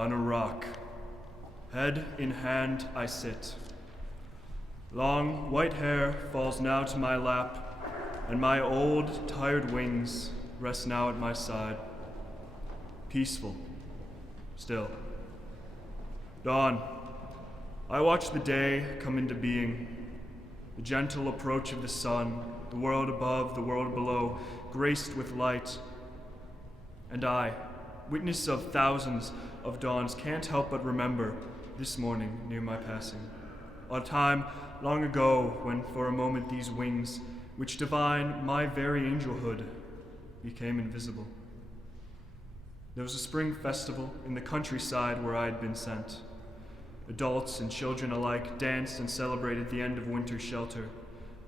On a rock, head in hand, I sit. Long white hair falls now to my lap, and my old, tired wings rest now at my side. Peaceful, still. Dawn. I watch the day come into being, the gentle approach of the sun, the world above, the world below, graced with light. And I, witness of thousands of dawns, can't help but remember this morning near my passing, a time long ago when for a moment these wings, which divine my very angelhood, became invisible. There was a spring festival in the countryside where I had been sent. Adults and children alike danced and celebrated the end of winter's shelter,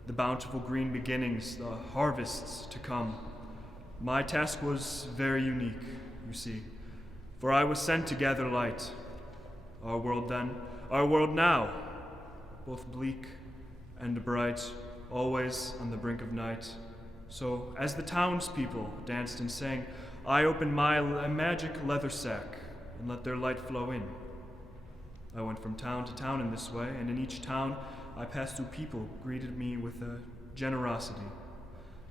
the bountiful green beginnings, the harvests to come. My task was very unique, you see, for I was sent to gather light. Our world then, our world now, both bleak and bright, always on the brink of night. So, as the townspeople danced and sang, I opened my magic leather sack and let their light flow in. I went from town to town in this way, and in each town I passed through people greeted me with a generosity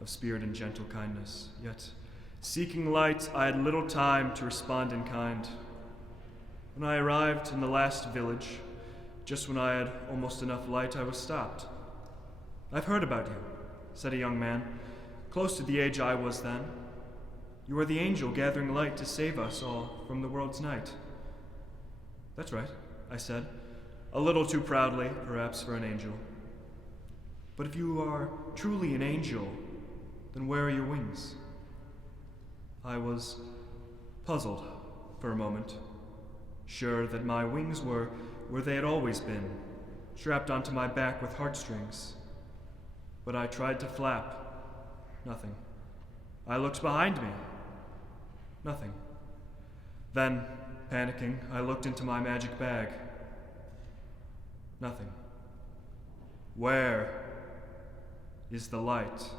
of spirit and gentle kindness. Yet, seeking light, I had little time to respond in kind. When I arrived in the last village, just when I had almost enough light, I was stopped. "I've heard about you," said a young man, close to the age I was then. "You are the angel gathering light to save us all from the world's night." "That's right," I said, a little too proudly, perhaps, for an angel. "But if you are truly an angel, then where are your wings?" I was puzzled for a moment, sure that my wings were where they had always been, strapped onto my back with heartstrings. But I tried to flap. Nothing. I looked behind me. Nothing. Then, panicking, I looked into my magic bag. Nothing. Where is the light?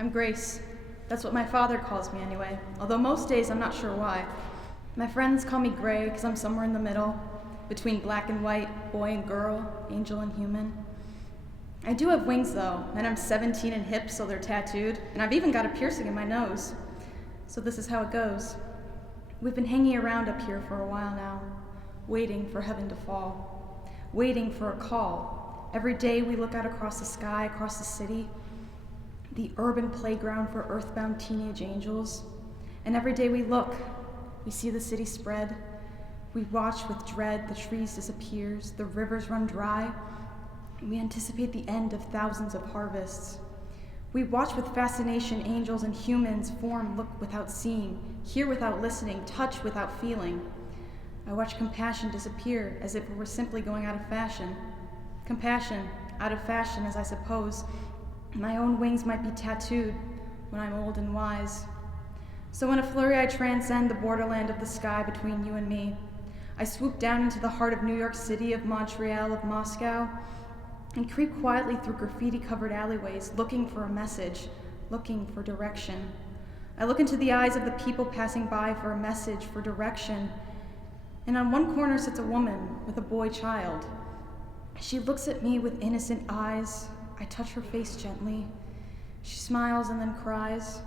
I'm Grace. That's what my father calls me anyway, although most days I'm not sure why. My friends call me Gray because I'm somewhere in the middle, between black and white, boy and girl, angel and human. I do have wings though, and I'm 17 and hip, so they're tattooed, and I've even got a piercing in my nose. So this is how it goes. We've been hanging around up here for a while now, waiting for heaven to fall, waiting for a call. Every day we look out across the sky, across the city, the urban playground for earthbound teenage angels. And every day we look, we see the city spread. We watch with dread, the trees disappears, the rivers run dry. We anticipate the end of thousands of harvests. We watch with fascination angels and humans form, look without seeing, hear without listening, touch without feeling. I watch compassion disappear as if it were simply going out of fashion. Compassion, out of fashion as I suppose my own wings might be tattooed when I'm old and wise. So in a flurry I transcend the borderland of the sky between you and me. I swoop down into the heart of New York City, of Montreal, of Moscow, and creep quietly through graffiti-covered alleyways, looking for a message, looking for direction. I look into the eyes of the people passing by for a message, for direction, and on one corner sits a woman with a boy child. She looks at me with innocent eyes. I touch her face gently. She smiles and then cries.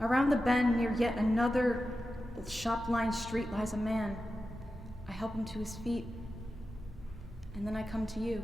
Around the bend near yet another shop-lined street lies a man. I help him to his feet, and then I come to you.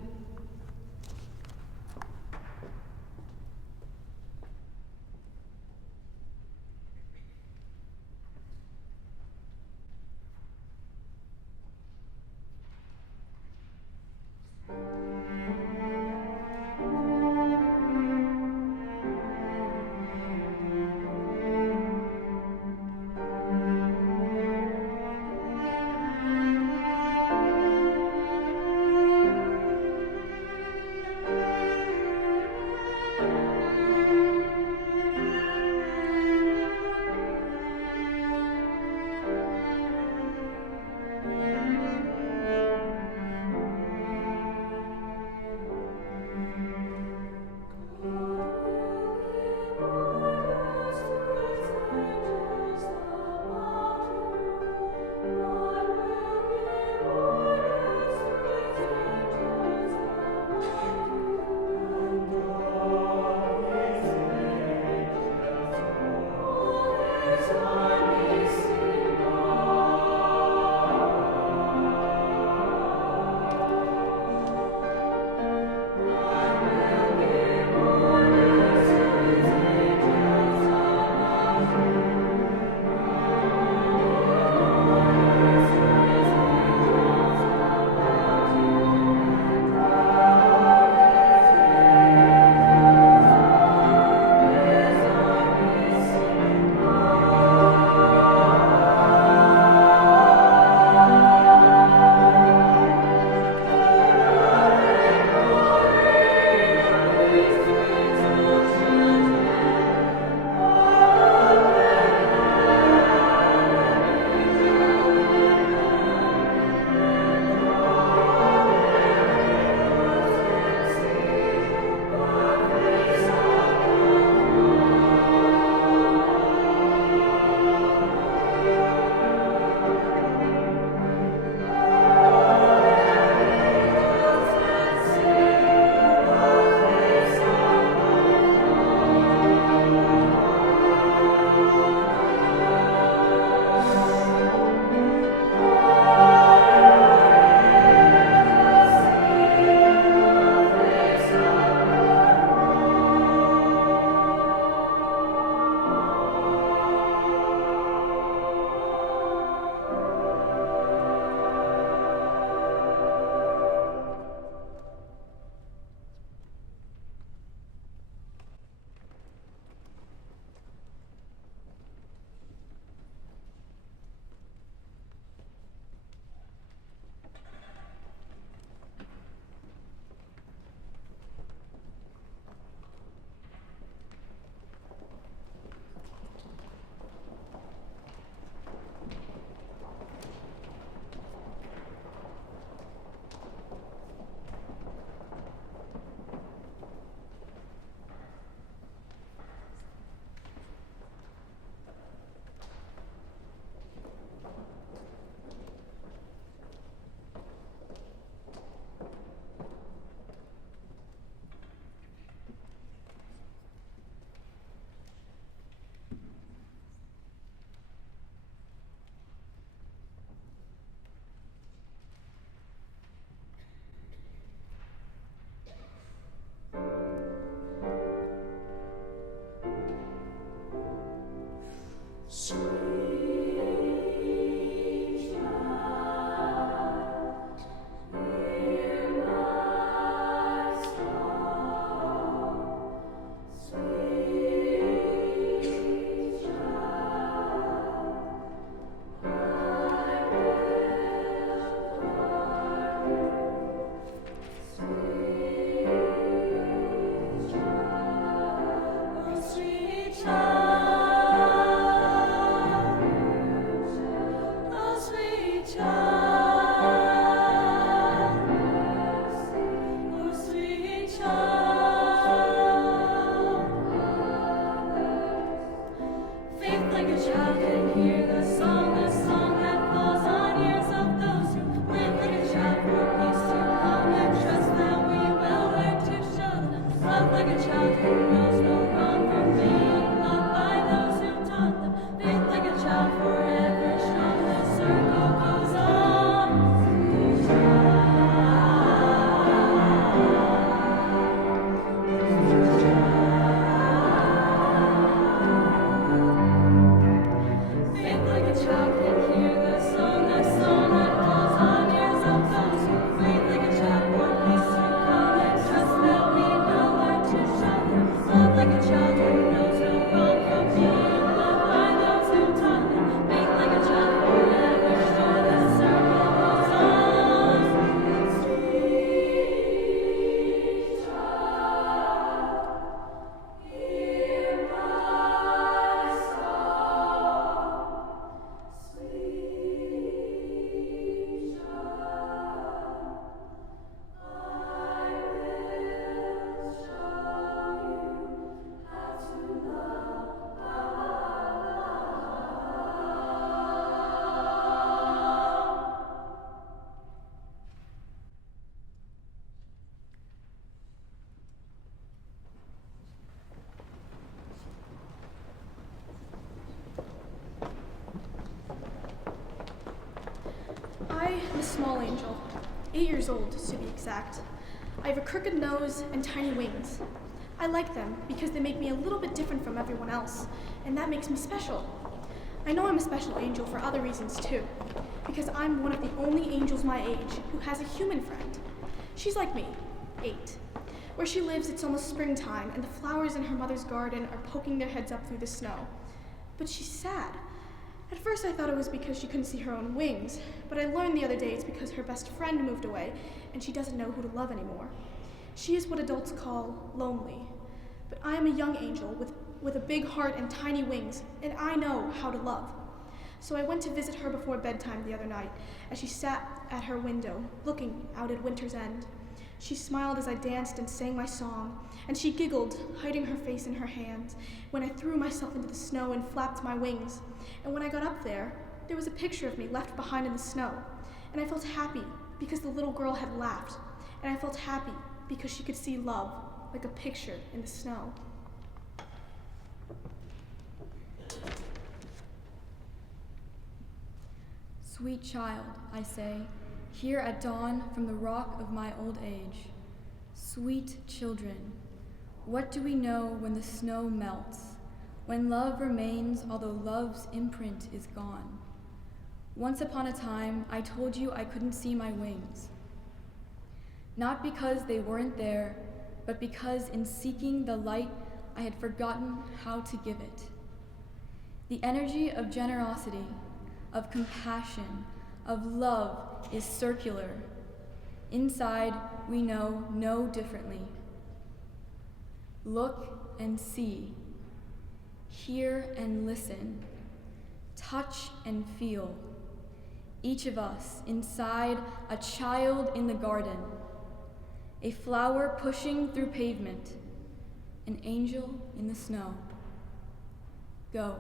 small angel, 8 years old to be exact. I have a crooked nose and tiny wings. I like them because they make me a little bit different from everyone else, and that makes me special. I know I'm a special angel for other reasons too, because I'm one of the only angels my age who has a human friend. She's like me, 8. Where she lives, it's almost springtime, and the flowers in her mother's garden are poking their heads up through the snow. But she's sad. At first I thought it was because she couldn't see her own wings, but I learned the other day it's because her best friend moved away, and she doesn't know who to love anymore. She is what adults call lonely. But I am a young angel with a big heart and tiny wings, and I know how to love. So I went to visit her before bedtime the other night, as she sat at her window, looking out at winter's end. She smiled as I danced and sang my song, and she giggled, hiding her face in her hands, when I threw myself into the snow and flapped my wings. And when I got up there was a picture of me left behind in the snow, and I felt happy because the little girl had laughed, and I felt happy because she could see love like a picture in the snow. Sweet child, I say, here at dawn from the rock of my old age. Sweet children, what do we know when the snow melts, when love remains although love's imprint is gone? Once upon a time, I told you I couldn't see my wings. Not because they weren't there, but because in seeking the light, I had forgotten how to give it. The energy of generosity, of compassion, of love is circular. Inside, we know no differently. Look and see. Hear and listen. Touch and feel. Each of us inside a child in the garden, a flower pushing through pavement, an angel in the snow. Go.